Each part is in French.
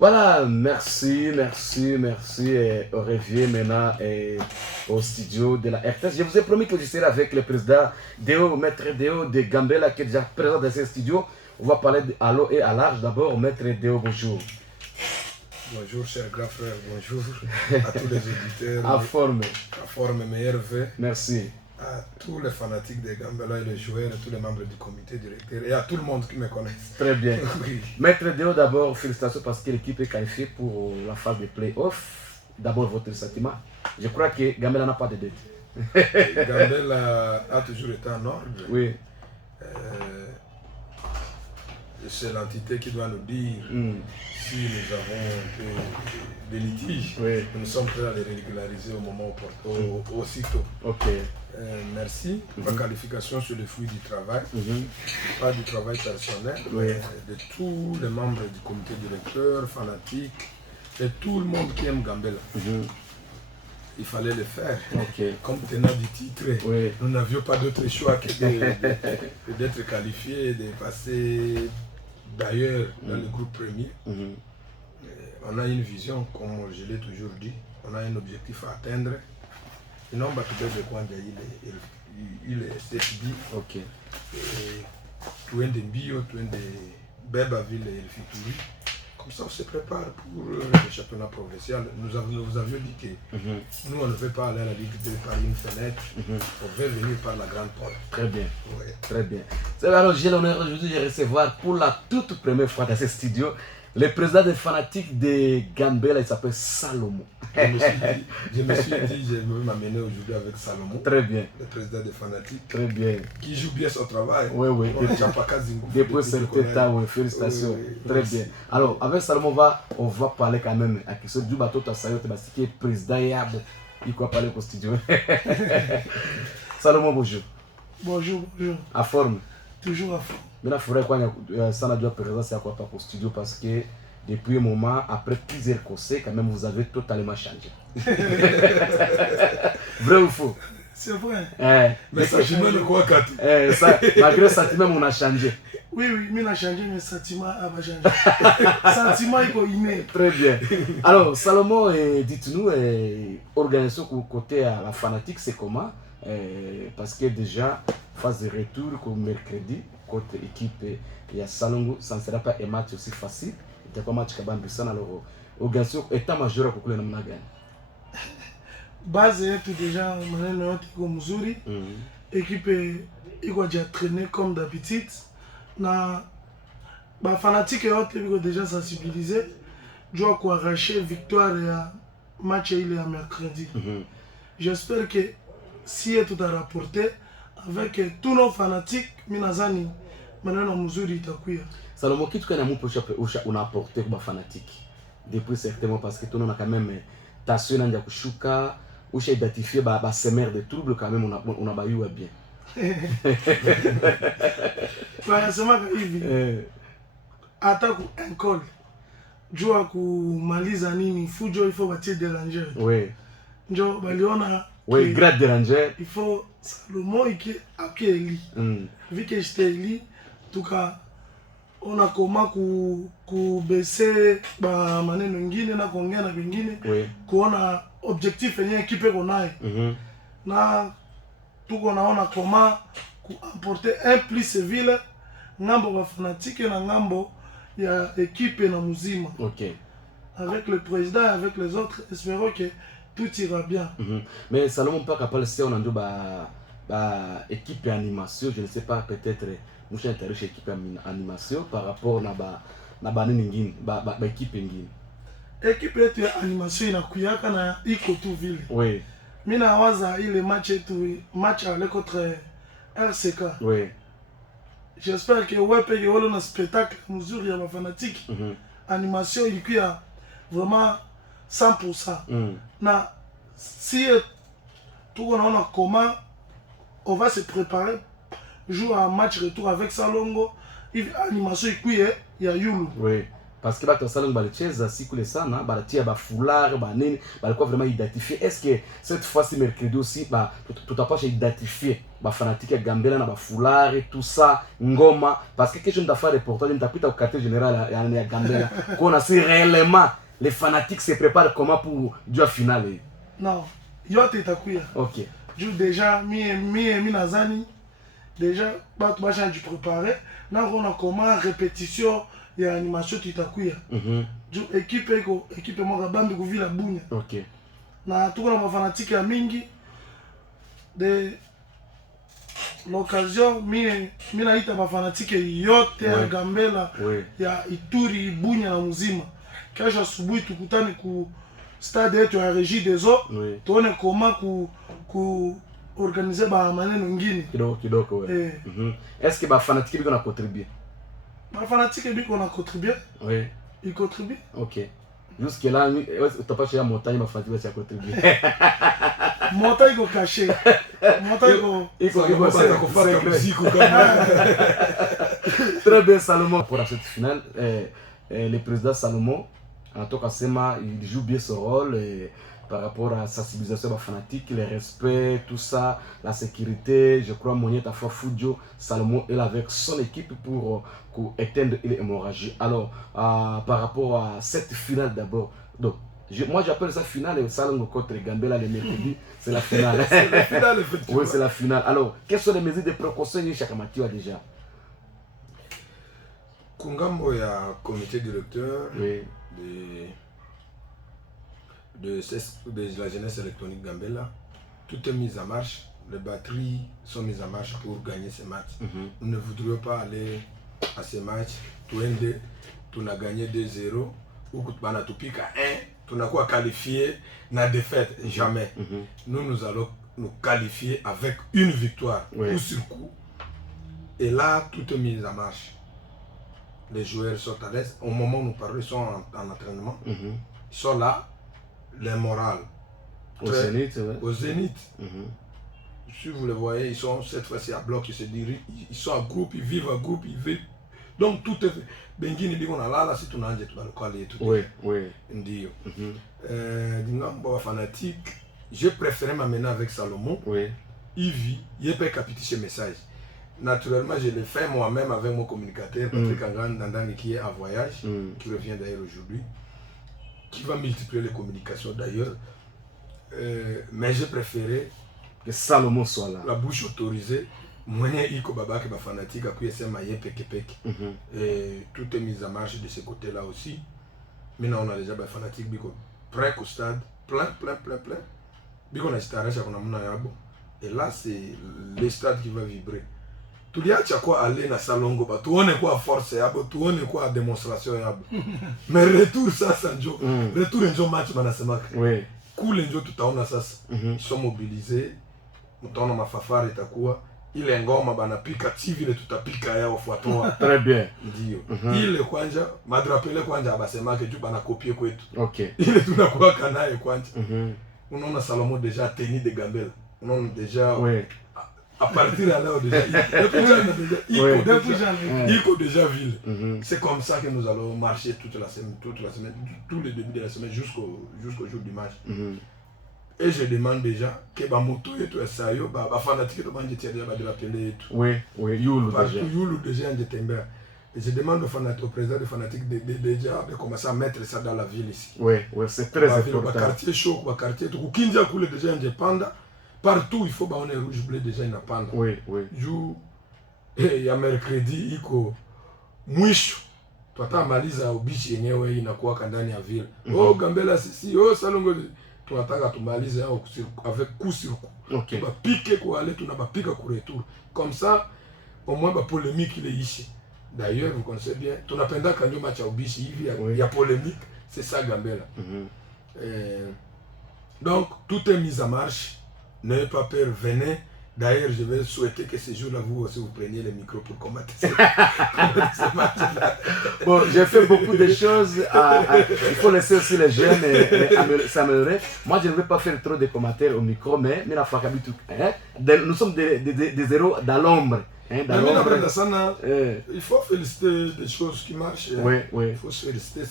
Voilà, merci. Et on revient maintenant au studio de la RTS. Je vous ai promis que je serai avec le président Deo, maître Deo de Gambela, qui est déjà présent dans ce studio. On va parler de à l'eau et à large. D'abord, maître Deo, bonjour. Bonjour, cher grand frère, bonjour à tous les auditeurs. À forme. À forme, meilleur vœu. Merci. À tous les fanatiques de Gambela et les joueurs, à tous les membres du comité directeur et à tout le monde qui me connaît. Très bien. Oui. Maître Deo, d'abord, félicitations parce que l'équipe est qualifiée pour la phase de play-off. D'abord, votre sentiment. Je crois que Gambela n'a pas de dette. Gambela a toujours été en ordre. Oui. C'est l'entité qui doit nous dire si nous avons un peu de litiges. Oui. Nous sommes prêts à les régulariser au moment aussitôt. Ok. Merci. La qualification sur le fruit du travail, pas du travail personnel, Oui. mais de tous les membres du comité directeur, fanatiques, et tout le monde qui aime Gambela. Il fallait le faire. Ok. Comme tenant du titre, Oui. nous n'avions pas d'autre choix que d'être qualifiés, de passer d'ailleurs dans le groupe premier. On a une vision, comme je l'ai toujours dit, on a un objectif à atteindre. Sinon, il est CFD. Ok. Tout un de bio, tout un de Bebaville et Fituri. Comme ça, on se prépare pour le championnat provincial. Nous avions dit que nous, on ne veut pas aller à la Ligue 2 par une fenêtre. On veut venir par la grande porte. Très bien. Ouais. Très bien. Alors, j'ai l'honneur aujourd'hui de recevoir pour la toute première fois dans ce studio le président des fanatiques de Gambela. Il s'appelle Salomon. Je me suis dit, je vais m'amener aujourd'hui avec Salomon. Très bien. Le président des fanatiques. Très bien. Qui joue bien son travail. Oui, oui. Depuis certain temps, oui. Félicitations. Oui, très merci. bien. Alors, avec Salomon, on va parler quand même à question du bateau Tassayo, qui est président et il va parler au studio. Salomon, bonjour. Bonjour. À forme. Toujours à fond. Maintenant, il faudrait qu'on ça n'a dû présent, c'est à quoi pas au studio parce que depuis un moment, après plusieurs conseils, quand même, vous avez totalement changé. Vrai ou faux? C'est vrai. Mais ça, je me le crois quand malgré le sentiment, on a changé. Oui, mais on a changé, mais le sentiment a changé. Le sentiment est inné. Très bien. Alors, Salomon, dites-nous, organisation côté à la fanatique, c'est comment? Parce que déjà, phase de retour comme mercredi, contre équipe, il y a Salongo, ça ne sera pas un match aussi facile. Il y a un match qui va alors, organisation, état-major à Kokule Namnagan. Base est déjà, maintenant, Muzuri. Équipe, il va déjà traîner comme d'habitude. Na fanatique et autres, ils déjà sensibilisé. Je dois arracher victoire et match il est à mercredi. J'espère que si est tout à rapporter avec tous nos fanatiques, Minazani, maintenant Muzuri itakuya. Salomon, qui tu as on a apporté comme fanatique depuis certainement parce que tout le monde a quand même tassé dans le kushuka, ou j'ai identifié ba semer de troubles quand même on a baillé bien. C'est ma hivi. Attaque un col. Joua kumaliza nini fujo il faut batie déranger. Oui. Njo baliona. Oui, grade déranger. Il faut Salomon qui est élu. Vu que j'étais élu, en tout cas, on a comment baisser ba maneno ngine na kuongea na vingine. Oui. Kuona objectif yenye equipe konaye. Na tuko naona comment apporter un plus civil ngambo ba fanatique na ngambo ya équipe na muzima. OK. Avec le président et avec les autres, espérons que tout ira bien. Mais Salomon pas capable si on a dit bah équipe animation, je ne sais pas peut-être nous sommes intéressés équipe animation par rapport na ba ningine ba équipe ngine. Équipe yetu ya animation inakuyaka na iko tu vile. Oui. Mina waza ile match avec contre RCK. Oui. J'espère que ouais paye un spectacle mesure ya ba fanatique. Animation ilikuwa vraiment 100%. Na si tout on a comment on va se préparer jouer un match retour avec Salongo, animation ilikuwa ya Yulu. Oui. parce que bato salon balicheza siku le sana balatia ba foulard ba nini balikuwa vraiment identifié. Est-ce que cette fois-ci mercredi aussi ba tutapasha identifier ba fanatique ya Gambela na ba foulard et tout ça ngoma, parce que question d'affaire reportage nitapita au quartier général ya Gambela qu'on a si réellement les fanatiques se préparent comment pour du finale. Non, yote itakuya. OK. Ju déjà mi nazani déjà bato basha du préparer na on comment répétition ya animation titakuya. Ju équipe moka bambi ku vila Bunya. OK. Na tuko na fanatique ya mingi de l'occasion mi naita ba fanatique yote ya Gambela ya Ituri Bunya na muzima. Kesho asubuhi tukutane ku stade yetu ya Régie des Eaux, tuone comment ku organiser ba maneno ngine kidogo ouais. Est-ce que ba fanatique biko na contribuer? Ba fanatique biko na contribuer? Oui. Ils contribuent? OK. Jusque là, tu pas chez la montagne, ma fatigue va contribuer. Montagne go caché. Montagne go Très bien Salomon pour cette finale. Le président Salomon en tout cas il joue bien son rôle par rapport à la sensibilisation des fanatiques, le respect, tout ça, la sécurité. Je crois Monier Tafa Fudjo Salomon est avec son équipe pour éteindre l'hémorragie. Alors par rapport à cette finale d'abord, donc moi j'appelle ça finale, et Salomon contre Gambela le mercredi, c'est la finale. C'est la finale effectivement. Oui, c'est la finale. Alors quelles sont les mesures de précaution chez Chakamatiwa déjà? Kungambo ya comité directeur de la jeunesse électronique Gambela, tout est mis en marche, les batteries sont mises en marche pour gagner ces matchs. Nous ne voudrions pas aller à ces matchs, tu as gagné 2-0, ou tu as piqué à 1, tu n'as quoi qualifié, na défaite, jamais. Nous allons nous qualifier avec une victoire, coup sur coup. Et là, tout est mis en marche. Les joueurs sont à l'aise. Au moment où nous parlons, ils sont en entraînement. Ils sont là, les morales. Au Zénith, au Zénith. Si vous le voyez, ils sont cette fois-ci à bloc, ils se dirigent, ils sont en groupe, ils vivent en groupe, ils vivent. Donc tout est fait. Bengini dit qu'on a là, si tu n'as pas le tout. Oui, oui. Fanatique, j'ai préféré m'amener avec Salomon. Oui. Il vit, il peut capter ce message. Naturellement, je l'ai fait moi-même avec mon communicateur, Patrick Angan Dandani, qui est en voyage, qui revient d'ailleurs aujourd'hui, qui va multiplier les communications d'ailleurs. Mais j'ai préféré que Salomon soit là. La bouche autorisée, moyen iko babaki ba fanatique a pu maye peke peke. Et tout est mis en marche de ce côté-là aussi. Maintenant, on a déjà des fanatiques biko prêt au stade, plein. Biko on a stade chaque yabo. Et là, c'est le stade qui va vibrer. Tu dis à quoi aller na salongo ba tu on quoi force yabo, tu on quoi démonstration yabo. Mais retour ça Sanjo. Retour un match manasema. Oui. Cool njo tutaona sasa. Ils sont mobilisés. Mtaona mafafari itakuwa ile ngoma banapika vile tutapika yao fuatoa. Très bien. Ndio. Ile kwanja madrapele kwanja abasemake juu banakopie kwetu. OK. Ile tunakuwa kanaye kwanja. Unaona Salomon déjà tennis de Gambela. Unaona déjà à partir de là déjà il faut déjà ville. C'est comme ça que nous allons marcher toute la semaine, tous les débuts de la semaine jusqu'au jour du match. Et je demande déjà que Bamoto et tout ça, fanatique de Bandit de la télé. Oui, Youlou déjà. Youlou déjà de Tember. Et je demande au président de fanatique déjà de commencer à mettre ça dans la ville ici. Oui, c'est très important. Le quartier chaud, le quartier tout. Kindia coule déjà indépendant. Partout il faut on est rouge bleu déjà indépendant. Oui. Jour il y a mercredi iko mwisho. Tutamaliza ubichi yenyewe inakuwa ndani ya ville. Oh Gambela sisi, oh Salongo tunataka tumalize avec coup sur coup. OK. Tu vas piquer quoi aller, tu n'as pas piquer pour retour. Comme ça au moins la polémique il est ici. D'ailleurs vous connaissez bien, tunapenda quand match ya ubishi hivi il y a polémique, c'est ça Gambela. Donc tout est mis en marche. N'ayez pas peur, venez. D'ailleurs, je vais souhaiter que ce jour-là, vous aussi, vous preniez le micro pour commenter ce match-là. Bon, j'ai fait beaucoup de choses. Il faut laisser aussi les jeunes s'améliorer. Moi, je ne vais pas faire trop de commentaires au micro, mais nous sommes des héros dans l'ombre. Hein, il faut féliciter des choses qui marchent. Oui, oui. Il faut se féliciter.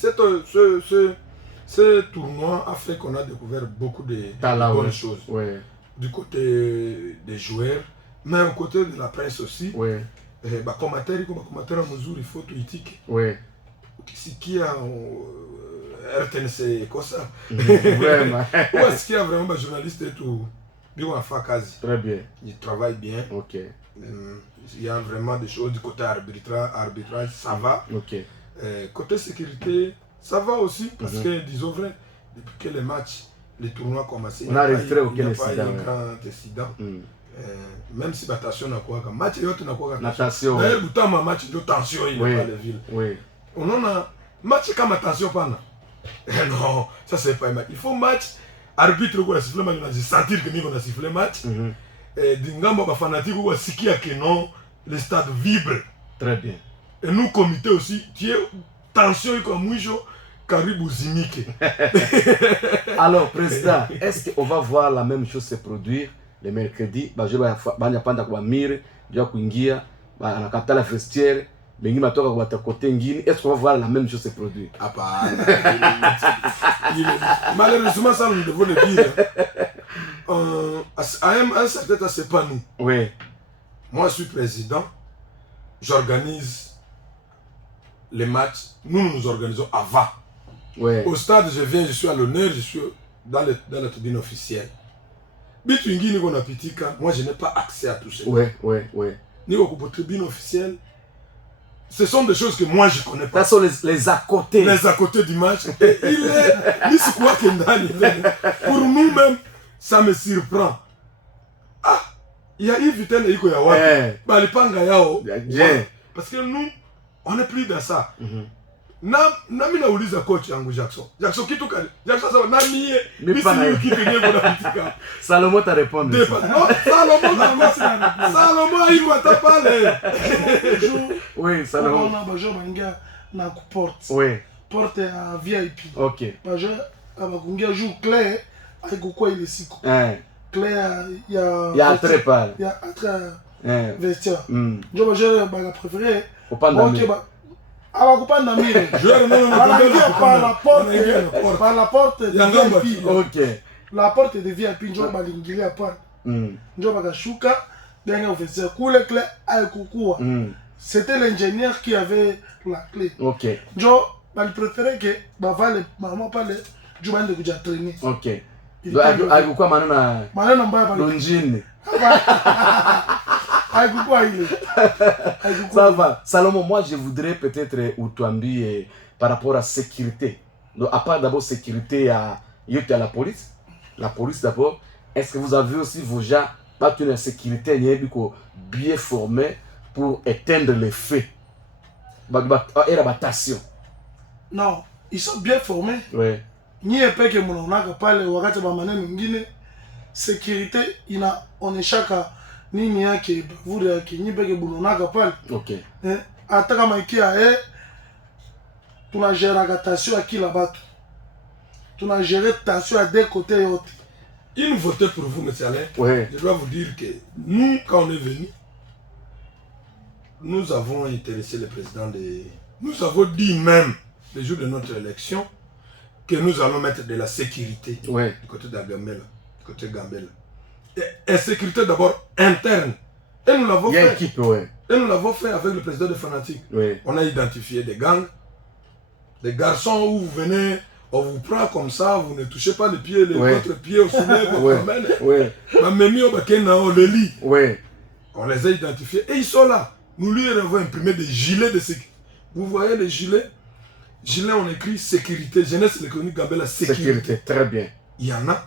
Ce tournoi a fait qu'on a découvert beaucoup de bonnes choses. Oui. Du côté des joueurs, mais au côté de la presse aussi. Oui. Commentaire mzuri il faut critique. Oui. Qui a RTNC quoi ça. Vraiment. Où est-ce qu'il y a vraiment des journalistes et tout. Très bien. Ils travaillent bien. Ok. Il y a vraiment des choses du côté arbitrage, ça va. Ok. Côté sécurité, ça va aussi parce que, disons vrai, depuis que les tournois commencé, on n'arrive très aucun incident. Il n'y a pas un grand incident. Même si natation n'a quoi, match et autres n'a quoi. Natation. D'ailleurs, pourtant, ma match de tension, il n'y a pas les villes. Oui. On en a match comme attention, pas non, ça c'est pas un match. Il faut match. Arbitre ko siffler match on a sentir que on a sifflé match dingamba ba fanatique ko sikia que non le stade vibre très bien et nous comité aussi qui est tension iko mwisho karibu zimike. Alors président, est-ce qu'on va voir la même chose se produire le mercredi je vais panda kwa mire ndio kuingia anakata la vestiaire bengi matoka kwa côté ngine, est-ce qu'on va voir la même chose se produire? Malheureusement ça nous devons le dire. À un certain temps c'est pas nous. Oui. Moi je suis président, j'organise les matchs, nous organisons avant. Oui. Au stade je viens, je suis à l'honneur, je suis dans la tribune officielle. Bitu ngine qu'on a pitika, moi je n'ai pas accès à tout ça. Oui. Ni au tribune officielle. Ce sont des choses que moi je connais pas. Ce sont les à côté. Les à côté du match. Et il est. Pour nous-mêmes, ça me surprend. Ah, il y a une vitesse de Iko Yawa. Parce que nous, on n'est plus dans ça. Nami nauliza coach yangu Jackson kitu kali Jackson sawa nami mimi kitu yenyewe kuna pitika Salomon ta répondre non Salomon iko hata pale. Oui, Salomon on a bajo banga na ku porte. Oui, porte à VIP. OK. Bajo abakungia joue clair avec quoi il est siko. Clair il y a très pâle. Il y a vestiaire. Jo bajo baga préféré. OK Abakupanda mire. Par la porte de VIP. OK. La porte de VIP njo balingilia pale. Njo bakashuka dernier officier kule clé aikukua. C'était l'ingénieur qui avait la clé. OK. Njo bali préférait que bavale maman pale njo bande kuja traîner. OK. Aikukua maneno mbaya pale. Lonjini. Ça va. Salomon, moi je voudrais peut-être Outouambi par rapport à sécurité. Donc, à part d'abord sécurité à la police. La police d'abord. Est-ce que vous avez aussi vos gens une sécurité bien formés pour éteindre les faits et la battation? Non, ils sont bien formés. Oui. Ni epeke mononaka pale wakati ba maneno mengine sécurité on est chaka nini yake bavure yake nyibeke bulonaka pale. OK. Hata kama ikia tunagère tension à kila batu. Tunagère tension à deux côtés yote. Une voté pour vous, monsieur Alain. Oui. Je dois vous dire que nous, quand on est venu, nous avons intéressé le président de... Nous avons dit même, le jour de notre élection, que nous allons mettre de la sécurité du côté de Gambela. Côté Gambela. Et sécurité d'abord interne. Et nous l'avons fait. Équipe, ouais. Et nous l'avons fait avec le président de Fanatique. Oui. On a identifié des gangs, des garçons où vous venez, on vous prend comme ça, vous ne touchez pas les pieds, votre pied au sommet, votre main. On les a identifiés et ils sont là. Nous lui avons imprimé des gilets de sécurité. Vous voyez les gilets? Gilets, on écrit sécurité. Jeunesse électronique Gambela sécurité. Très bien. Il y en a.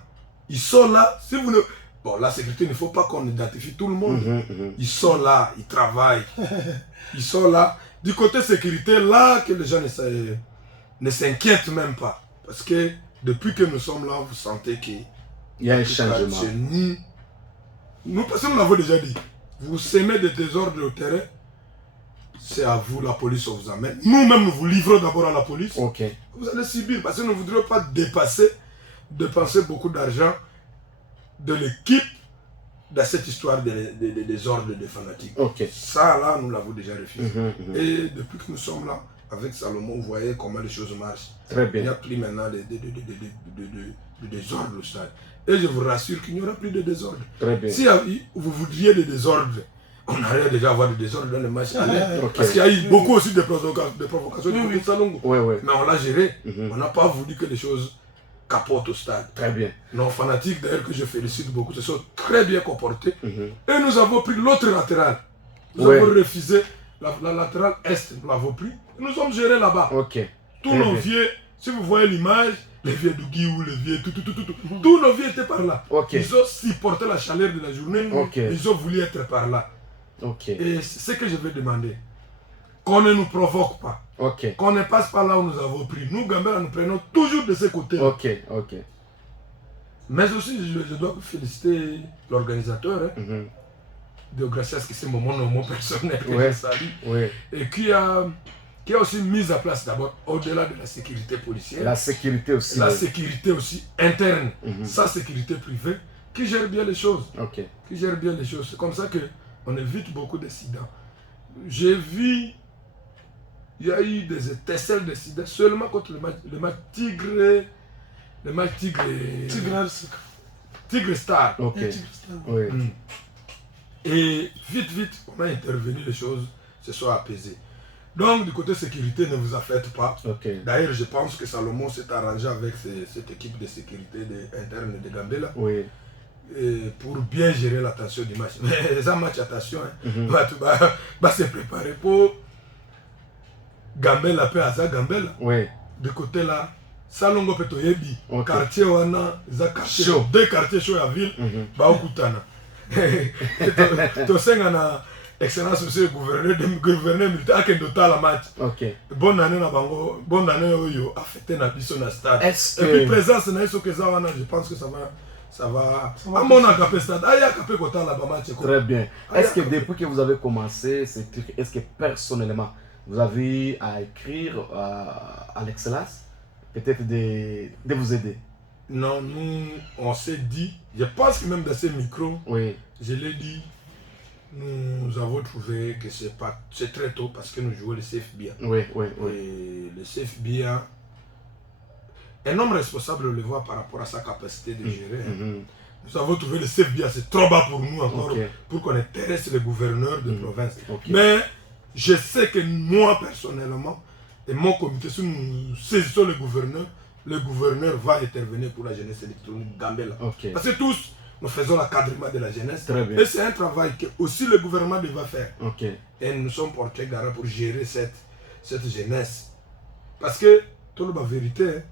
Ils sont là. Si vous ne... Bon, la sécurité, il ne faut pas qu'on identifie tout le monde. Ils sont là, ils travaillent. Ils sont là. Du côté sécurité, là, que les gens ne s'inquiètent même pas. Parce que depuis que nous sommes là, vous sentez qu'il y a un changement. Nous, parce que nous l'avons déjà dit. Vous semez des désordres au terrain, c'est à vous, la police, on vous amène. Nous-mêmes, nous vous livrons d'abord à la police. OK. Vous allez subir, parce que nous ne voudrions pas dépenser beaucoup d'argent de l'équipe dans cette histoire des ordres de fanatiques. Ok. Ça, là, nous l'avons déjà refusé. Et depuis que nous sommes là, avec Salomon, vous voyez comment les choses marchent. Très bien. Il n'y a plus maintenant de désordre au stade. Et je vous rassure qu'il n'y aura plus de désordre. Très bien. Si vous voudriez des désordres, on arrive déjà à avoir des désordres dans les matchs. Okay. Parce qu'il y a eu beaucoup aussi de provocations du côté de Salongo. Ouais. Mais on l'a géré. On n'a pas voulu que les choses capotent au stade. Très bien. Nos fanatiques, d'ailleurs, que je félicite beaucoup, se sont très bien comportés. Et nous avons pris l'autre latéral. Nous avons refusé la latérale est, nous l'avons pris. Nous sommes gérés là-bas. Ok. Tous nos vieux, si vous voyez l'image, les vieux de Guiou, les vieux, tous nos vieux étaient par là. Ok. Ils ont supporté la chaleur de la journée. Ok. Ils ont voulu être par là. Ok. Et c'est ce que je vais demander. Qu'on ne nous provoque pas. Ok. Qu'on ne passe pas là où nous avons pris. Nous, Gambela, nous prenons toujours de ces côtés. Ok. Mais aussi, je dois féliciter l'organisateur, de Gracias, qui c'est mon nom personnel que je salue, et qui a aussi mis à place d'abord, au-delà de la sécurité policière, la sécurité aussi. La sécurité aussi interne, sa sécurité privée, qui gère bien les choses. Qui gère bien les choses. C'est comme ça qu'on évite beaucoup d'accidents. J'ai vu, il y a eu des étincelles d'accidents seulement contre le match Tigre. Le match Tigre Star. Ok. Oui. Et vite, on a intervenu, les choses se sont apaisées. Donc, du côté sécurité, ne vous affectez pas. D'ailleurs, je pense que Salomon s'est arrangé avec cette équipe de sécurité interne de Gambela pour bien gérer la tension du match. Mais les matchs, attention, va se préparer pour Gambela, Gambela. De côté là, Salongo Petoyebi, quartier wana, deux quartiers chauds à ville, Baokutana. Tosenga na excellence monsieur gouverneur militaire akendota la match. Bonne année na bango, bonne année oyo affecté na biso na stade. Et puis présence na iso keza wana, je pense que ça va à mon akapé stade, aya akapé kota la ba match. Très bien. Est-ce que depuis que vous avez commencé ce truc, est-ce que personnellement vous avez à écrire à l'excellence peut-être de vous aider? Non, nous, on s'est dit, je pense que même dans ces micros, je l'ai dit, nous avons trouvé que c'est très tôt parce que nous jouons le CFBA. Et le CFBA, un homme responsable le voit par rapport à sa capacité de gérer. Nous avons trouvé le CFBA, c'est trop bas pour nous encore, pour qu'on intéresse les gouverneurs de province. Mais je sais que moi, personnellement, et mon comité, si nous saisissons le gouverneur va intervenir pour la jeunesse électronique Gambela. Parce que tous, nous faisons l'encadrement de la jeunesse. Et c'est un travail que aussi le gouvernement devra faire. Et nous sommes portés garant pour gérer cette jeunesse. Parce que, tout le vérité,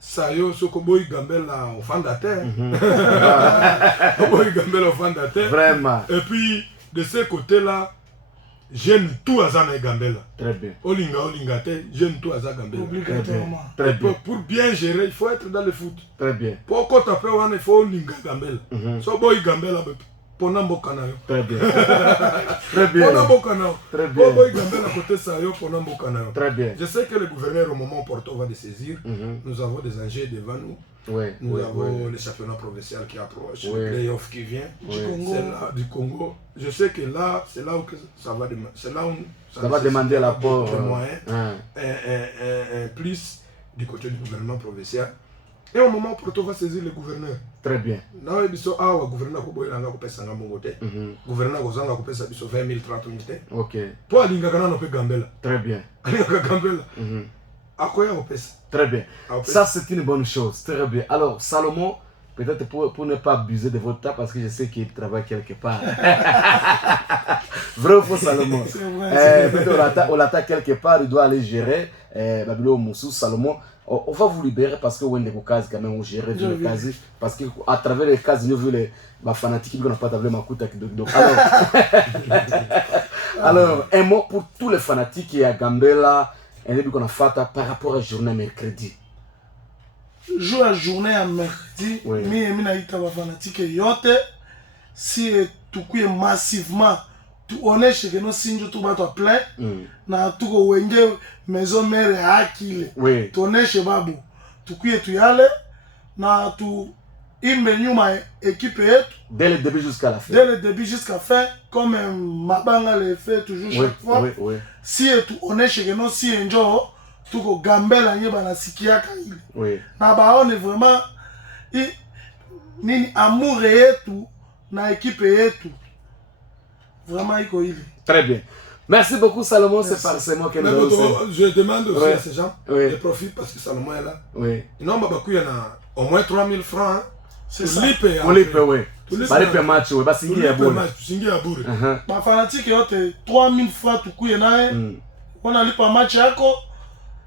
ça y est, ce que Boy Gambela au fondateur. Boy Gambela au fondateur. Vraiment. Et puis, de ce côté-là, j'aime tout à Zana et Gambela. Très bien. Olinga, j'aime tout à Zana Gambela. Obligatoirement. Très bien. Pour bien gérer, il faut être dans le foot. Très bien. Pour qu'on tape, il faut Olinga Gambela. So boy Gambela, Ponambo Kanayo. Très bien. Très bien. Ponambo Kanayo. Très bien. Boy Gambela côté Sayo, Ponambo Kanayo. Très bien. Je sais que le gouverneur, au moment opportun, va le saisir. Nous avons des enjeux devant nous. Nous avons le championnat provincial qui approche, le playoff qui vient, du Congo. Je sais que là, c'est là où ça va demander. C'est là où ça va demander l'apport. Plus du côté du gouvernement provincial. Et au moment opportun, on va saisir le gouverneur. Très bien. Là, il y a un gouverneur qui a un gouverneur qui a 20 000, 30 000. Pour aller à Gambela. Très bien. Gambela. À quoi on peut? Très bien. Ça, c'est une bonne chose. Très bien. Alors, Salomon, peut-être pour ne pas abuser de votre temps, parce que je sais qu'il travaille quelque part. Vrai ou faux, Salomon? Peut-être on l'attaque quelque part, il doit aller gérer. Babylon Moussou, Salomon, on va vous libérer parce que on est quand même, on gère les cases. Parce qu'à travers les cases, nous avons les fanatiques qui n'ont pas tablé ma coute. Alors, un mot pour tous les fanatiques qui sont à Gambela. Et qu'on a fait par rapport à la journée mercredi. Jour à journée à mercredi, mi naïta ba fanatique yote si tu kuye massivement tu on chez que nos signes tout bato plein na tu ko wenge maison mère akile tu on chez babu tu kuye tu yale na tu il menu ma équipe et dès le début jusqu'à la fin. Dès le début jusqu'à la fin, comme Mabanga le fait toujours chaque fois. Oui. Si on est chez nous, si un jour, tout le Gambela y a sikia kaili. Oui. Naba on est vraiment ni amour et tout, na équipe et tout. Vraiment il koili. Très bien. Merci beaucoup Salomon, c'est moi qui nous avons. Je demande aussi à ces gens, oui. je profite parce que Salomon est là. Oui. Non, il y en a au moins 3000 francs. Hein. C'est ça. Lipe, oui. Lipe match, oui. Parce qu'il y a bon. Ma fanatique, il y a 3000 francs tout coup, il y en a un. On a lipa match yako.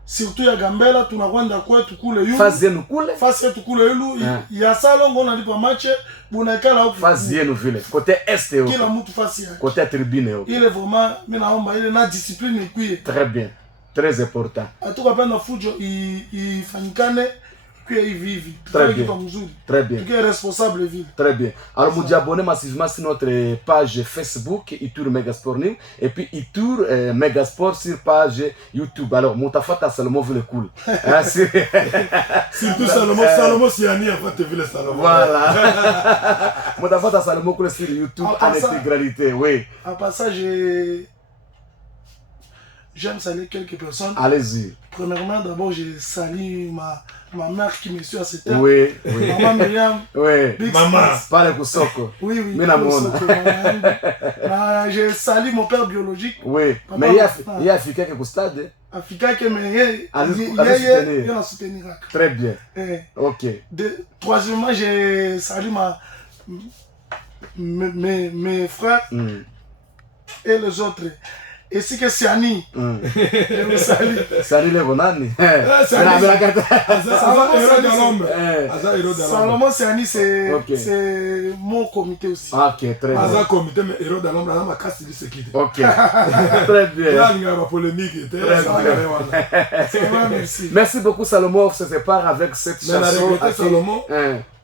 Surtout ya Gambela, tunakwenda kwetu kule yulu. Fasi yenu kule? Fasi yetu kule yulu. Ya salongo on a lipa match, bunakala huko. Fasi yenu vile. Côté est yo. Kila mtu fasi yake. Côté tribune yo. Il est vraiment, mimi naomba ile na discipline ikuye. Très bien. Très important. Atukapenda fujo ifanyikane kuya hivi. Très bien. Très bien. Tu es responsable ville. Très bien. Alors vous abonnez massivement sur notre page Facebook Itour Megasport News et puis Itour Megasport sur page YouTube. Alors Moutafata Salomon veut le cool. Surtout Salomon Siani a fait vu le Salomon. Voilà. Moutafata Salomon cool sur YouTube en intégralité. Oui. À passage j'aime saluer quelques personnes. Allez-y. Premièrement, d'abord, je salue ma mère qui me suit à cette heure. Oui. Maman Myriam. Oui. Maman. Parle Koussoko. Oui. Je salue mon père biologique. Oui. Mais il y a Africain qui est au stade. Africain qui est il a soutenu. Très bien. Ok. Troisièmement, je salue mes frères et les autres. Et si que Siani, je vous salue. Salut les bonani. Salomon Siani, c'est mon comité aussi. Ok, très bien. Aza comité, mais héros de l'ombre, ma casse dit ce qui dit. Ok, très bien. Il y a polémique. Merci. Merci beaucoup Salomon, on se sépare avec cette chanson. Salomon.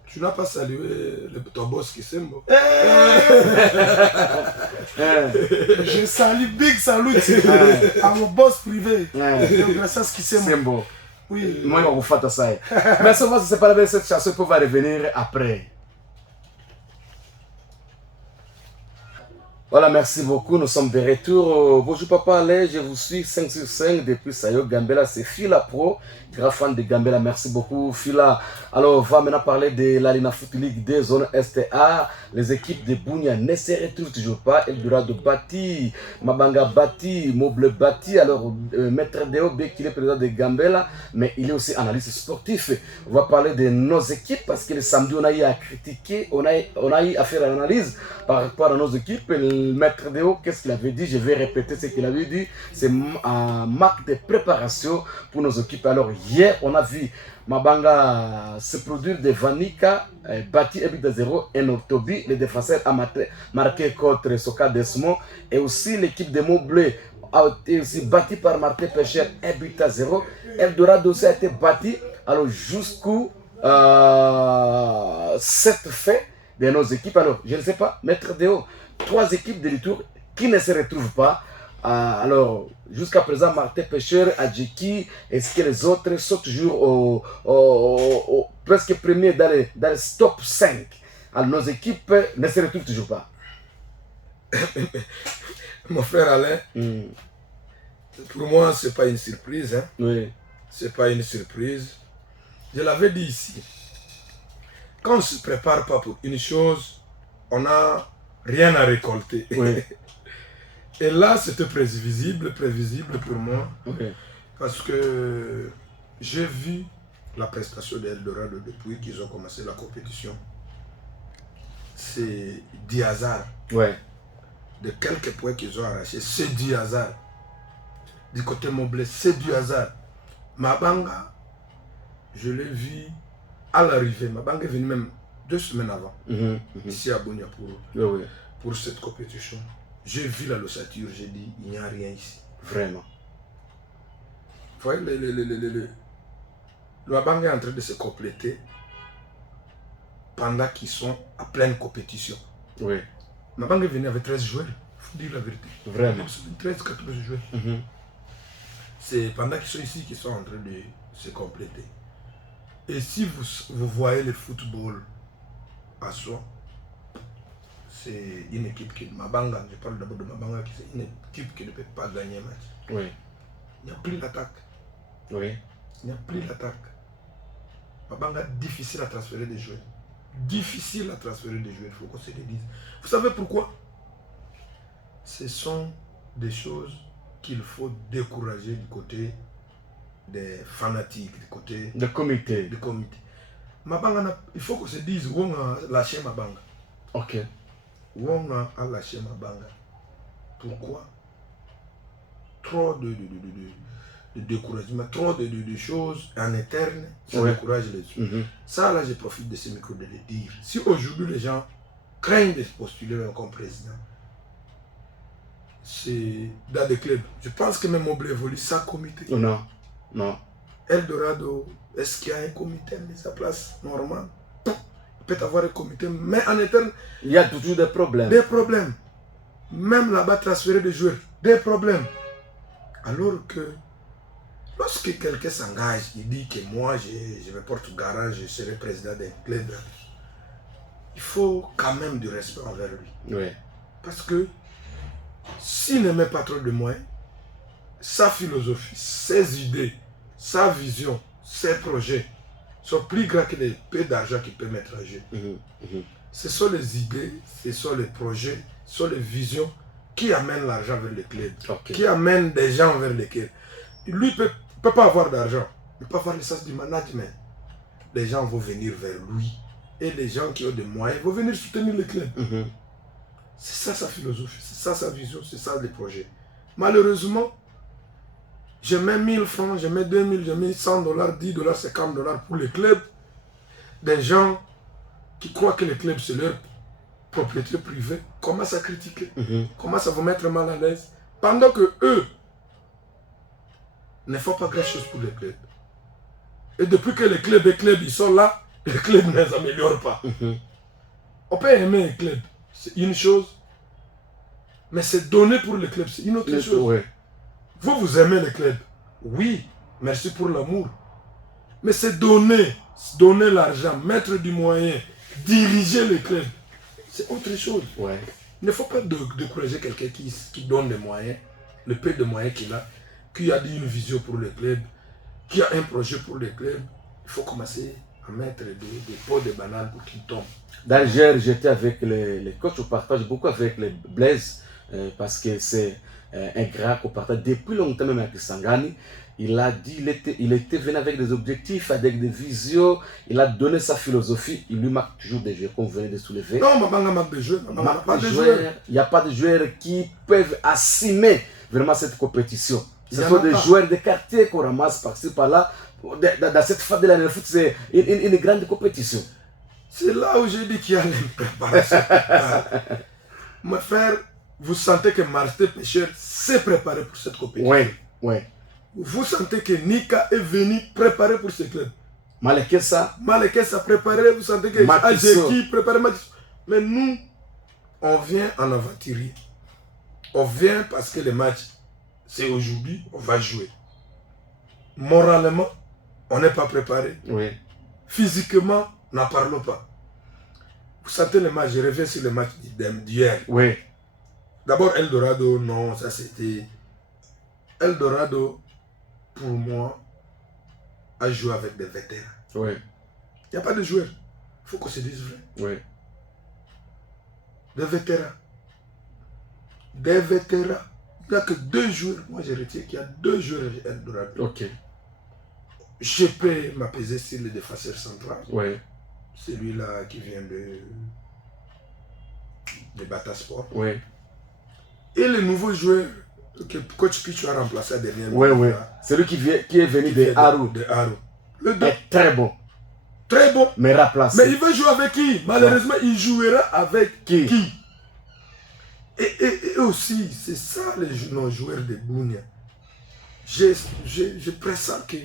Tu n'as pas salué ton boss qui s'aime. Je salue Big Salut à mon boss privé. Gracias qui s'aime. Oui. Moi, on va faire ça. Merci, on va se séparer avec cette chanson pour revenir après. Voilà, merci beaucoup. Nous sommes de retour. Bonjour Papa Alain, je vous suis 5 sur 5 depuis Sayo Gambela. C'est Fila Pro, grand fan de Gambela. Merci beaucoup Fila. Alors, on va maintenant parler de la Lina Foot League des zones STA. Les équipes de Bunia ne se retrouvent toujours pas. Eldorado Bati, Mabanga Bati, Moble Bati. Alors, Maître Deo, bien qu'il est président de Gambela, mais il est aussi analyste sportif. On va parler de nos équipes parce que le samedi, on a eu à critiquer, on a eu à faire l'analyse par rapport à nos équipes. Maître Deo, qu'est-ce qu'il avait dit? Je vais répéter ce qu'il avait dit. C'est un marque de préparation pour nos équipes. Alors, hier, on a vu Mabanga se produire de Vanika, bâti un but à 0, et Ortobi, le défenseur a marqué contre Soka Desmond, et aussi l'équipe de Moblé a été aussi bâtie par Martin Pécher, un but à 0. Eldorado aussi a été bâti, alors jusqu'où cette fait de nos équipes. Alors, je ne sais pas, Maître Deo, 3 équipes de retour qui ne se retrouvent pas. Alors, jusqu'à présent, Martin Pêcheur, Adjiki, est-ce que les autres sont toujours au presque premiers dans les top 5? Alors, nos équipes ne se retrouvent toujours pas. Mon frère Alain, pour moi, ce n'est pas une surprise. Hein? Oui. Ce n'est pas une surprise. Je l'avais dit ici. Quand on ne se prépare pas pour une chose, on n'a rien à récolter. Oui. Et là, c'était prévisible pour moi. Okay. Parce que j'ai vu la prestation d'Eldorado depuis qu'ils ont commencé la compétition. C'est du hasard. Ouais. De quelques points qu'ils ont arrachés, c'est du hasard. Du côté Moblé, c'est du hasard. Mabanga, je l'ai vu à l'arrivée. Mabanga est venu même 2 semaines avant, ici à Bunia pour cette compétition. J'ai vu la l'ossature, j'ai dit, il n'y a rien ici. Vraiment. Vous voyez, le Mabanga est en train de se compléter pendant qu'ils sont à pleine compétition. Oui. Mabanga est venu avec 13 joueurs, il faut dire la vérité. Vraiment. 13, 14 joueurs. C'est pendant qu'ils sont ici qu'ils sont en train de se compléter. Et si vous voyez le football à soi. C'est une équipe qui, Mabanga, je parle d'abord de Mabanga, qui c'est une équipe qui ne peut pas gagner un match. Oui. Il n'y a plus l'attaque. Oui. Il n'y a plus l'attaque. Mabanga, difficile à transférer des joueurs. Difficile à transférer des joueurs, il faut qu'on se le dise. Vous savez pourquoi? Ce sont des choses qu'il faut décourager du côté des fanatiques, du côté du comité. Mabanga, il faut qu'on se dise où on a lâché Mabanga. Ok. Où on a lâché Mabanga. Pourquoi? Trop de découragement, trop de choses en interne, ça décourage les autres. Ça, là, je profite de ce micro de le dire. Si aujourd'hui les gens craignent de se postuler comme président, c'est dans des clubs. Je pense que même Moblé évolue sans comité. Non, non. Eldorado, est-ce qu'il y a un comité à sa place normale? Il peut avoir un comité, mais en interne, il y a toujours des problèmes. Des problèmes. Même là-bas, transférer des joueurs, des problèmes. Alors que lorsque quelqu'un s'engage, il dit que moi, je me porte garage, je serai président d'un club, il faut quand même du respect envers lui. Oui. Parce que s'il ne met pas trop de moyens, sa philosophie, ses idées, sa vision, ses projets sont plus grands que les peu d'argent qu'il peut mettre en jeu. Ce sont les idées, ce sont les projets, ce sont les visions qui amènent l'argent vers le club, qui amènent des gens vers le club. Lui ne peut pas avoir d'argent, il ne peut pas avoir le sens du management. Les gens vont venir vers lui et les gens qui ont des moyens vont venir soutenir le club. C'est ça sa philosophie, c'est ça sa vision, c'est ça les projets. Malheureusement, je mets 1000 francs, je mets 2000, je mets 100 $, 10 $, 50 $ pour les clubs. Des gens qui croient que les clubs c'est leur propriété privée commencent à critiquer, commencent à vous mettre mal à l'aise. Pendant que eux ne font pas grand chose pour les clubs. Et depuis que les clubs ils sont là, les clubs ne les améliorent pas. On peut aimer un club, c'est une chose, mais c'est donner pour le club, c'est une autre chose. Vous aimez le club, oui, merci pour l'amour, mais c'est donner l'argent, mettre du moyen, diriger le club, c'est autre chose. Il ne faut pas décourager quelqu'un qui donne des moyens, le peu de moyens qu'il a, qui a une vision pour le club, qui a un projet pour le club. Il faut commencer à mettre des pots de bananes pour qu'ils tombent. D'ailleurs, j'étais avec les coachs, on partage beaucoup avec les Blaise, parce que c'est un grand qu'on partage depuis longtemps, même avec Sangani. Il a dit, il était venu avec des objectifs, avec des visions, il a donné sa philosophie, il lui marque toujours des jeux qu'on venait de soulever. Non, Mabanga marque des jeux. Il n'y a pas de joueurs qui peuvent assumer vraiment cette compétition. Ce sont des joueurs de quartier qu'on ramasse par-ci, par-là. Dans cette phase de l'année foot, c'est une grande compétition. C'est là où j'ai dit qu'il y a une préparation. Mon frère, vous sentez que Martin Pêcheur s'est préparé pour cette compétition. Oui. Vous sentez que Nika est venu préparer pour ce club. Malekessa préparé, vous sentez que Adjeki préparé. Mais nous, on vient en aventurier. On vient parce que le match, c'est aujourd'hui, on va jouer. Moralement, on n'est pas préparé. Physiquement, n'en parlons pas. Vous sentez le match, je reviens sur le match d'hier. D'abord, Eldorado, non, ça c'était... Eldorado, pour moi, a joué avec des vétérans. Il n'y a pas de joueurs. Il faut qu'on se dise vrai. Des vétérans. Des vétérans. Il n'y a que 2 joueurs. Moi, je retiens qu'il y a 2 joueurs à Eldorado. Je peux m'apaiser sur le défenseur central. Celui-là qui vient de Batasport. Et le nouveau joueur que Coach Pichu a remplacé à dernière minute. Celui qui est venu de Haru. Le deux est très bon. Très bon. Mais remplacé. Mais il veut jouer avec qui? Malheureusement, il jouera avec qui? Et aussi, c'est ça les joueurs de Bunia. Je pressens que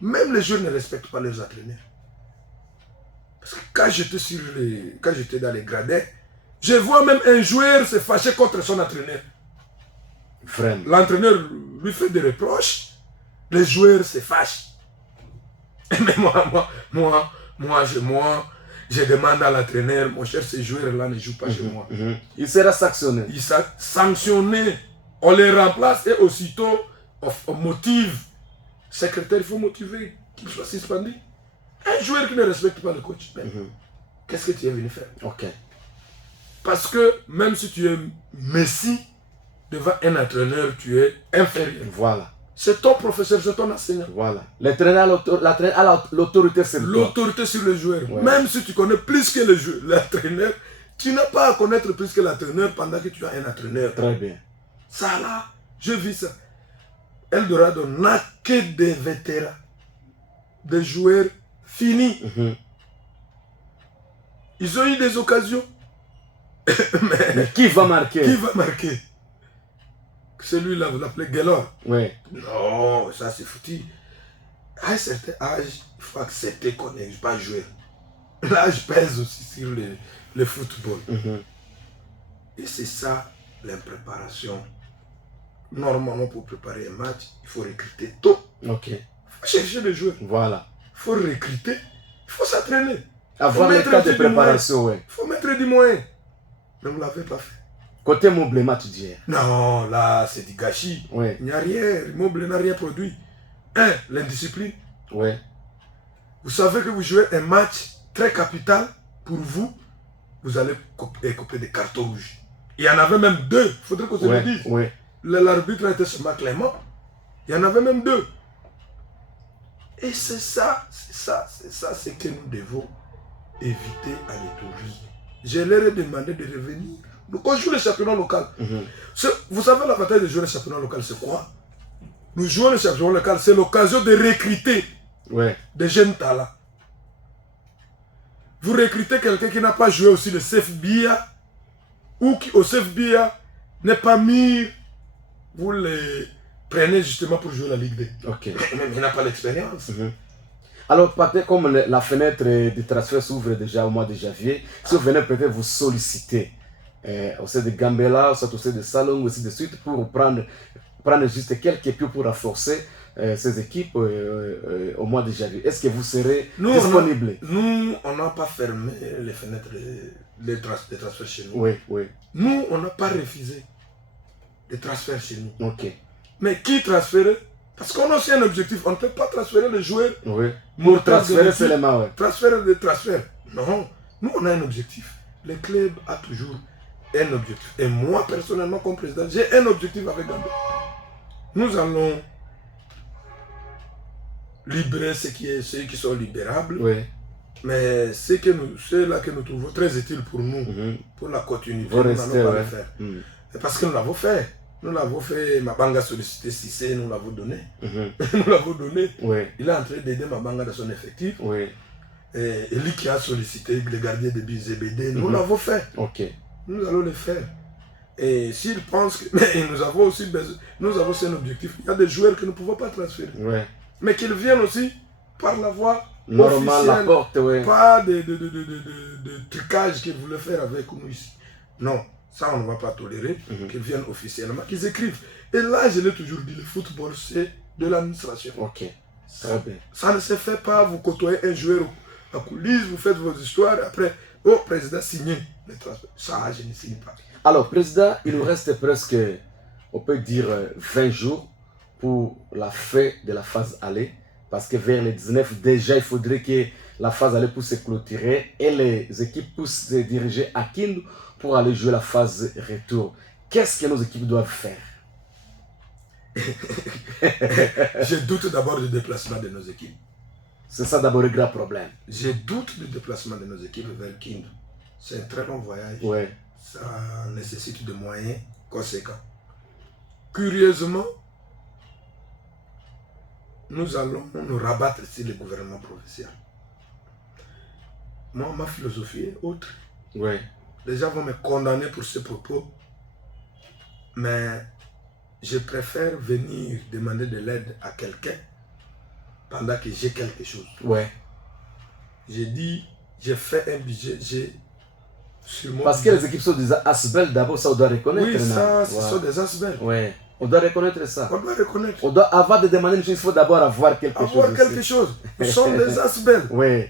même les joueurs ne respectent pas leurs entraîneurs. Parce que quand j'étais dans les gradins, je vois même un joueur se fâcher contre son entraîneur. L'entraîneur lui fait des reproches, les joueurs se fâchent. Mais moi, je demande à l'entraîneur, mon cher, ce joueur-là ne joue pas chez moi. Il sera sanctionné. Il sera sanctionné. On les remplace et aussitôt, on motive. Secrétaire, il faut motiver qu'il soit suspendu. Un joueur qui ne respecte pas le coach, qu'est-ce que tu es venu faire? Ok. Parce que même si tu es Messi, devant un entraîneur, tu es inférieur. Voilà. C'est ton professeur, c'est ton enseignant. Voilà. L'entraîneur a l'autorité sur toi. L'autorité sur le joueur. Ouais. Même si tu connais plus que l'entraîneur, tu n'as pas à connaître plus que l'entraîneur pendant que tu as un entraîneur. Très bien. Ça là, je vis ça. Eldorado n'a que des vétérans, des joueurs finis. Ils ont eu des occasions. Mais qui va marquer? Qui va marquer? Celui-là, vous l'appelez Gaylor. Oui. Non, ça c'est foutu. À un certain âge, il faut accepter qu'on n'est pas joueur. L'âge pèse aussi sur le football. Et c'est ça, l'impréparation. Normalement, pour préparer un match, il faut recruter tôt. Ok. Il faut chercher des joueurs. Voilà. Il faut recruter. Il faut s'entraîner. Avoir le cas de préparation, oui. Il faut mettre du moyen. Mais vous ne l'avez pas fait. Côté Moblé, match d'hier. Non, là, c'est du gâchis. Oui. Il n'y a rien. Moblé n'a rien produit. L'indiscipline. Oui. Vous savez que vous jouez un match très capital pour vous. Vous allez couper des cartons rouges. Il y en avait même 2. Il faudrait qu'on se le dise. Oui. L'arbitre était seulement Clément. Il y en avait même 2. Et c'est ça ce que nous devons éviter à l'étourdi. Je leur ai demandé de revenir. Donc on joue le championnat local. Vous savez l'avantage de jouer le championnat local, c'est quoi? Nous jouons le championnat local, c'est l'occasion de recruter des jeunes talents. Vous recrutez quelqu'un qui n'a pas joué aussi le CFBIA ou qui au CFBIA n'est pas mis, vous les prenez justement pour jouer la Ligue 2. Ok. Mais il n'a pas l'expérience. Alors, peut-être comme la fenêtre de transfert s'ouvre déjà au mois de janvier, si vous venez peut-être vous solliciter au sein de Gambela, au sein de Salon, aussi de suite, pour prendre juste quelques pieds pour renforcer ces équipes au mois de janvier. Est-ce que vous serez disponible? Nous, on n'a pas fermé les fenêtres des transferts chez nous. Oui. Nous, on n'a pas refusé les transferts chez nous. Ok. Mais qui transférer? Parce qu'on a aussi un objectif. On ne peut pas transférer les joueurs. Oui. Pour transférer seulement, oui. Transférer des transferts. Non. Nous, on a un objectif. Le club a toujours un objectif. Et moi, personnellement, comme président, j'ai un objectif avec Gambé. Nous allons libérer ceux qui sont libérables. Oui. Mais ceux-là que nous trouvons très utiles pour nous, pour la continuité, nous n'allons pas le faire. Parce que nous l'avons fait. Nous l'avons fait, Mabanga a sollicité Cissé, nous l'avons donné. Nous l'avons donné. Oui. Il est en train d'aider Mabanga dans son effectif. Oui. Et lui qui a sollicité le gardien de but ZBD, nous l'avons fait. Ok. Nous allons le faire. Et s'ils pensent que... Mais nous avons aussi besoin... Nous avons aussi un objectif. Il y a des joueurs que nous ne pouvons pas transférer. Oui. Mais qu'ils viennent aussi par la voie normal, la porte, oui. Pas de trucage qu'ils voulaient faire avec nous ici. Non. Ça, on ne va pas tolérer qu'ils viennent officiellement, qu'ils écrivent. Et là, je l'ai toujours dit, le football, c'est de l'administration. Ok, très bien. Ça ne se fait pas, vous côtoyez un joueur à coulisses, vous faites vos histoires, après, oh, président, signez les transferts. Ça, je ne signe pas. Alors, président, il nous reste presque, on peut dire, 20 jours pour la fin de la phase aller. Parce que vers les 19, déjà, il faudrait que la phase aller puisse se clôturer et les équipes puissent se diriger à Kindu pour aller jouer la phase retour. Qu'est-ce que nos équipes doivent faire? Je doute d'abord du déplacement de nos équipes. C'est ça d'abord le grand problème. Je doute du déplacement de nos équipes vers Kindu. C'est un très long voyage. Ouais. Ça nécessite des moyens conséquents. Curieusement, nous allons nous rabattre sur le gouvernement provincial. Moi, ma philosophie est autre. Ouais. Les gens vont me condamner pour ces propos, mais je préfère venir demander de l'aide à quelqu'un pendant que j'ai quelque chose. Ouais. J'ai dit, j'ai fait un budget, j'ai sur moi. Parce que les équipes sont des Asbel, d'abord, ça on doit reconnaître. Oui, ça, ce sont des Asbel. Ouais. On doit reconnaître ça. On doit reconnaître. On doit, avant de demander une chose, il faut d'abord avoir quelque chose. Avoir quelque chose. Nous sommes des Asbel. Oui.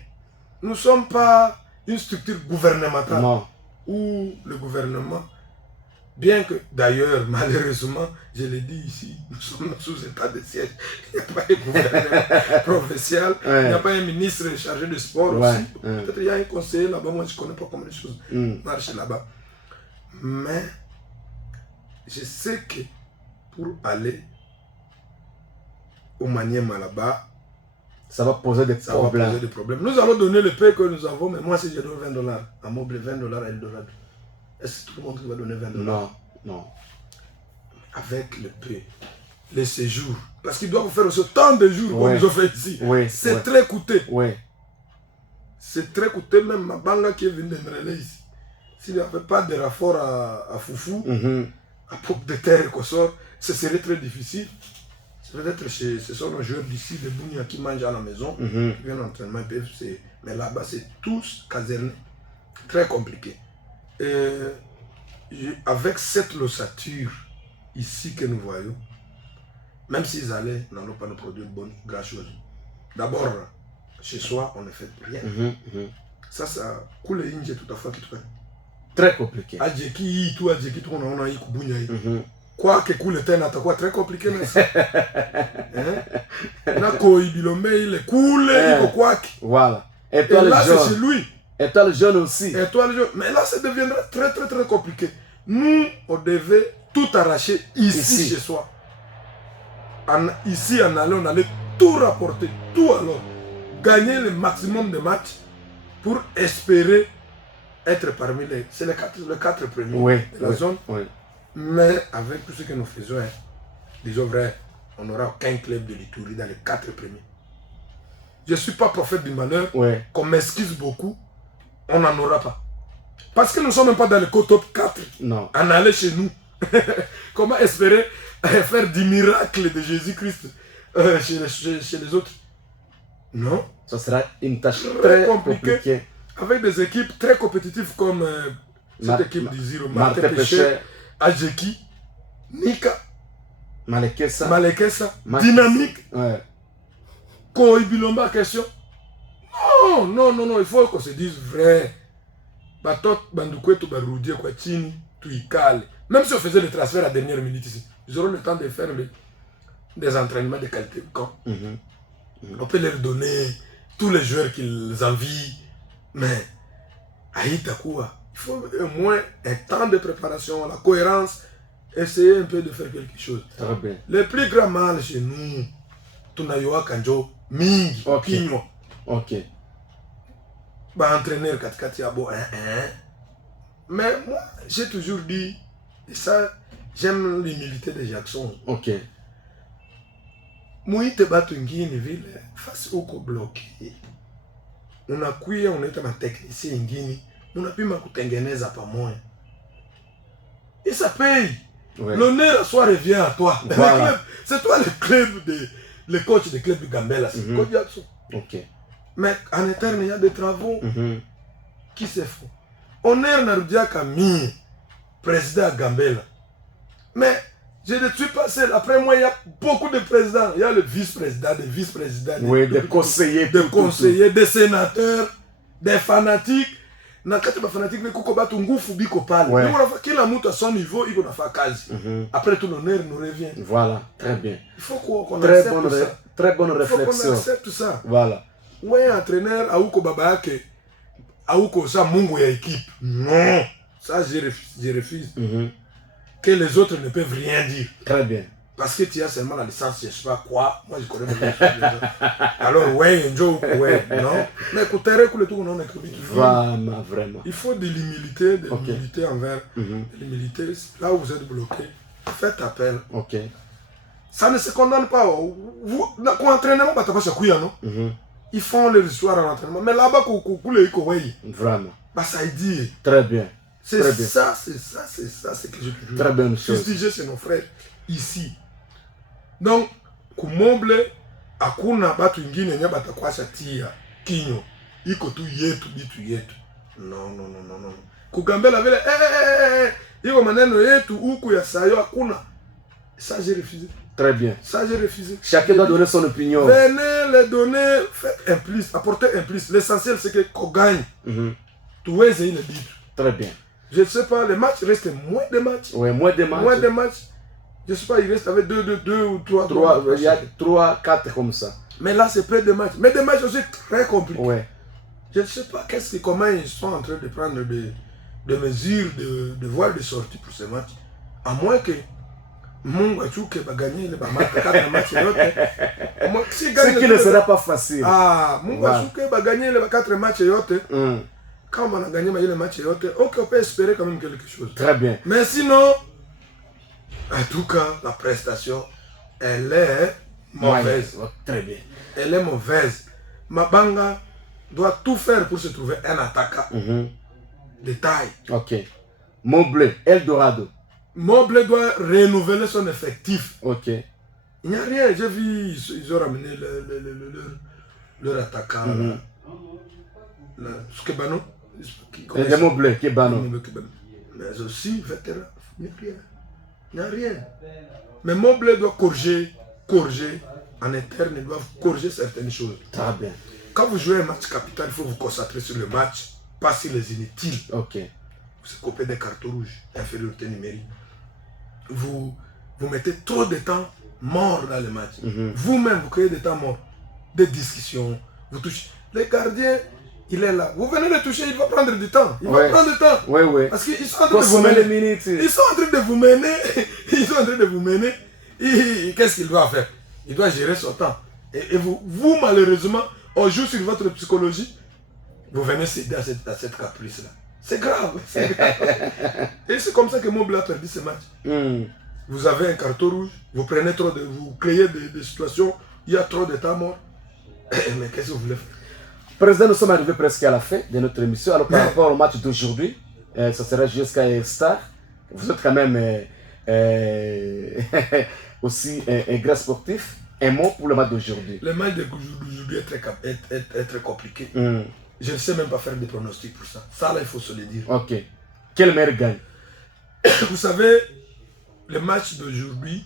Nous ne sommes pas une structure gouvernementale où le gouvernement, bien que d'ailleurs, malheureusement, je l'ai dit ici, nous sommes sous état de siège, il n'y a pas de gouvernement provincial, il n'y a pas un ministre chargé de sport aussi. Peut-être qu'il y a un conseiller là-bas, moi je ne connais pas comment les choses marchent là-bas. Mais je sais que pour aller au Maniema là-bas, ça va poser des problèmes. Nous allons donner le paie que nous avons, mais moi si je donne $20, à Moble $20 à Eldorado, est-ce que tout le monde va donner $20? Non, non. Avec le paie, les séjours, parce qu'ils doivent faire aussi tant de jours comme ils ont fait ici. C'est très coûteux. C'est très coûteux, même ma banga qui est venue de Mrele ici. S'il n'y avait pas de rapport à Foufou, à Pop de Terre et Kossor, ce serait très difficile. Peut-être ce sont nos joueurs d'ici, de Bounia, qui mangent à la maison, qui viennent en entraînement, mais là-bas, c'est tous casernés. Très compliqué. Avec cette lossature ici que nous voyons, même s'ils allaient, nous n'allons pas nous produire une bonne grande chose. D'abord, chez soi, on ne fait rien. Ça coule inje tout à fait qui te très compliqué. Adjeki tout on a eu Bounia. Quoi que coule était quoi très compliqué na ko ibilombe il coule il quoi. Voilà. Et là c'est chez lui. Et toi le jeune aussi. Et toi le jeune. Mais là ça deviendra très très très compliqué. Nous on devait tout arracher ici chez soi. Ici en allant on allait tout rapporter, tout alors gagner le maximum de matchs pour espérer être parmi les quatre premiers de la zone. Mais avec tout ce que nous faisons, disons vrai, on n'aura aucun club de l'Ituri dans les 4 premiers. Je ne suis pas prophète du malheur, qu'on m'excuse beaucoup, on n'en aura pas. Parce que nous ne sommes même pas dans le top 4. Non. En aller chez nous. Comment espérer faire des miracles de Jésus-Christ chez les autres? Non. Ça sera une tâche très compliquée. Avec des équipes très compétitives comme cette équipe d'Iziro, Martin Péché, Adjeki, Nika, Malekesa, Dynamique, Koibilomba, question. Non, il faut qu'on se dise vrai. Batot, Bandoukwet, Baroudi, Kwachini, Tuikale. Même si on faisait le transfert à dernière minute ici, ils auront le temps de faire des entraînements de qualité. On peut leur donner tous les joueurs qu'ils envient, mais Aïtakoua. Il faut au moins un temps de préparation, la cohérence, essayer un peu de faire quelque chose. Le plus grand mal chez nous, Tunayoa Kanjo, Mingi, Kinyo. Entraîneur Katkati Abo, mais moi, j'ai toujours dit, et ça, j'aime l'humilité de Jackson. Mouite Batungini ville, face au bloqué. On a cuit, on est un technicien ingini. On a pu m'akutengeneza pamoja. Et ça paye. L'honneur soit revient à toi. Voilà. C'est toi le coach des clubs de Gambela. C'est coach Jackson. Mais en interne, il y a des travaux qui se font. Honneur Narudia Kami, président de Gambela. Mais je ne suis pas seul. Après moi, il y a beaucoup de présidents. Il y a le vice-président, des vice-présidents, des conseillers, des sénateurs, des fanatiques. Nakati ba fanatique mais kuko batu ngufu biko pale. Nous on a kila mtu à son niveau, il a fait kazi. Après tout l'honneur nous revient. Voilà, très bien. Il faut qu'on accepte ça. Très bonne réflexion. Il faut qu'on accepte ça. Voilà. Ouais, entraîneur auko baba yake auko ça mungu ya équipe. Non, ça je refuse. Que les autres ne peuvent rien dire. Très bien. Parce que tu as seulement la licence, je ne sais pas quoi. Moi, je connais les gens. Alors, ouais, non. Mais écoutez, le tout, non, vraiment. Il faut de l'humilité, envers l'humilité. Là où vous êtes bloqué, faites appel. Ça ne se condamne pas. Vous, quand entraînement, ils font leur histoire en entraînement. Mais là-bas, vraiment. Ça dit. Très bien. C'est ça, c'est que j'ai toujours. Très bonne chose. Justifier c'est nos frères ici. Donc, kumomble akuna batu ingine nya batakwasha tia kinyo iko tu yetu bitu yetu. Non. Kugambela vile iko maneno yetu huku ya sayo hakuna. Ça j'ai refusé. Très bien. Ça j'ai refusé. Chacun doit donner son opinion. Venez les donner, faites un plus, apportez un plus. L'essentiel c'est qu'on gagne. tu es le libre. Très bien. Je ne sais pas, les matchs restent moins de matchs. Oui, moins de matchs. Moins de matchs. Je ne sais pas, il reste avec 2 ou 3. Il y a 3, 4 comme ça. Mais là, c'est peu de matchs. Mais des matchs aussi très compliqués. Ouais. Je ne sais pas comment ils sont en train de prendre des mesures de voie de sortie pour ces matchs. À moins que Mungwachuke va gagner le 4 matchs. Ce qui ne sera pas facile. Ah, Mungwachuke va gagner les 4 matchs. Quand on a gagné les matchs, ok, on peut espérer quand même quelque chose. Très bien. Mais sinon, en tout cas, la prestation, elle est mauvaise. Très bien. Elle est mauvaise. Mabanga doit tout faire pour se trouver un attaquant de taille. Ok. Moblé, Eldorado. Moblé doit renouveler son effectif. Ok. Il n'y a rien. J'ai vu, ils ont ramené leur attaquant. Skebano. Le Moblé, Kebano. Mais aussi, vétéran. Il n'y a rien. Mais Moblé doit corriger en interne, il doit corriger certaines choses. Très bien. Quand vous jouez un match capital, il faut vous concentrer sur le match, pas sur les inutiles. Ok. Vous coupez des cartons rouges, infériorité numérique. Vous mettez trop de temps mort dans le match. Vous-même, vous créez des temps morts, des discussions, vous touchez. Le gardien, il est là. Vous venez le toucher, il va prendre du temps. Il va prendre du temps. Oui, oui. Parce qu'ils sont en train de vous mener. Ils sont en train de vous mener. Ils sont en train de vous mener. Qu'est-ce qu'il doit faire? Il doit gérer son temps. Et vous, malheureusement, on joue sur votre psychologie. Vous venez céder à cette caprice-là. C'est grave. Et c'est comme ça que Moblé a perdu ce match. Vous avez un carton rouge, vous créez des situations, il y a trop de temps mort. Mais qu'est-ce que vous voulez faire? Président, nous sommes arrivés presque à la fin de notre émission. Alors par rapport au match d'aujourd'hui, ça sera jusqu'à Star. Vous êtes quand même aussi un grand sportif. Un mot pour le match d'aujourd'hui. Le match d'aujourd'hui est très compliqué. Je ne sais même pas faire des pronostics pour ça. Ça, là, il faut se le dire. Ok. Quel meilleur gagne? Vous savez, le match d'aujourd'hui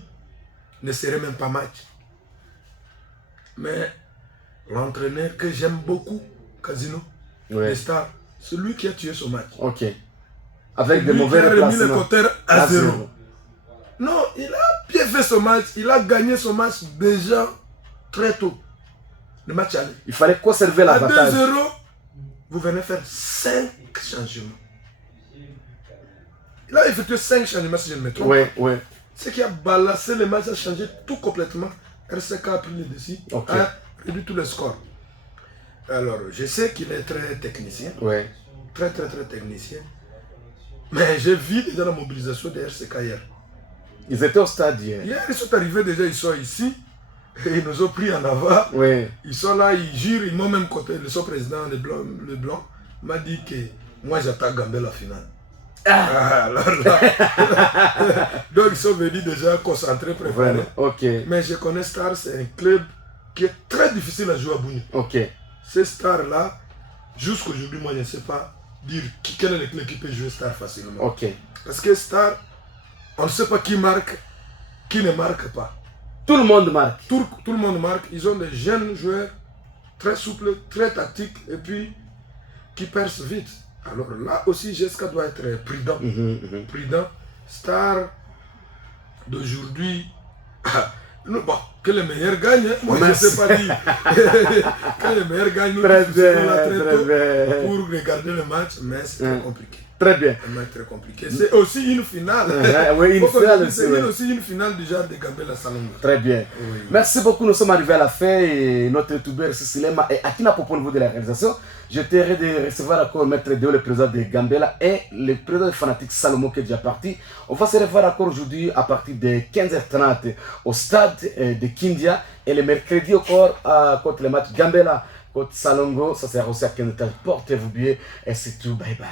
ne serait même pas match. Mais l'entraîneur que j'aime beaucoup, Casino, le Star, c'est lui qui a tué ce match. Ok. Avec de mauvais remplacements. Il a remis le compteur à 0. Non, il a bien fait ce match. Il a gagné ce match déjà très tôt. Le match allait. Il fallait conserver la bataille. À 2-0, vous venez faire 5 changements. Il a effectué 5 changements, si je ne me trompe. Oui. Ce qui a balancé le match, a changé tout complètement. RCK a pris le dessus, a réduit tous les scores. Alors, je sais qu'il est très technicien. Oui. Très technicien. Mais j'ai vu déjà la mobilisation de RCK hier. Ils étaient au stade hier. Hier, ils sont arrivés déjà, ils sont ici. Et ils nous ont pris en avant. Oui. Ils sont là, ils jurent, ils m'ont même côté. Le son-président, le blanc, m'a dit que moi j'attaque Gambela la finale. Alors là, donc ils sont venus déjà concentrés, préparés. Vraiment. Ok. Mais je connais Star, c'est un club qui est très difficile à jouer à Bougny. Ok. Ces stars-là, jusqu'aujourd'hui, moi je ne sais pas dire quel est le club qui peut jouer Star facilement. Ok. Parce que Star, on ne sait pas qui marque, qui ne marque pas. Tout le monde marque. Tout le monde marque. Ils ont des jeunes joueurs très souples, très tactiques et puis qui percent vite. Alors là aussi, Jessica doit être prudent. Prudent. Star d'aujourd'hui. Bon, que le meilleur gagne. Moi, je ne sais pas dire. Que le meilleur gagne. Très bien. Pour regarder le match, mais c'est très compliqué. Très bien. Un match très compliqué. C'est aussi une finale. Oui, une finale aussi. C'est aussi une finale du genre de Gambela Salongo. Très bien. Oui. Merci beaucoup. Nous sommes arrivés à la fin. Et notre youtubeur Cicilema et Akina Popo au niveau de la réalisation. Je t'aimerais de recevoir encore Maître Deo, le président de Gambela, et le président des fanatiques Salomon qui est déjà parti. On va se revoir encore aujourd'hui à partir de 15h30 au stade de Kindia. Et le mercredi encore contre le match Gambela contre Salongo. Ça sera aussi à 15h30. Portez-vous bien et c'est tout. Bye bye.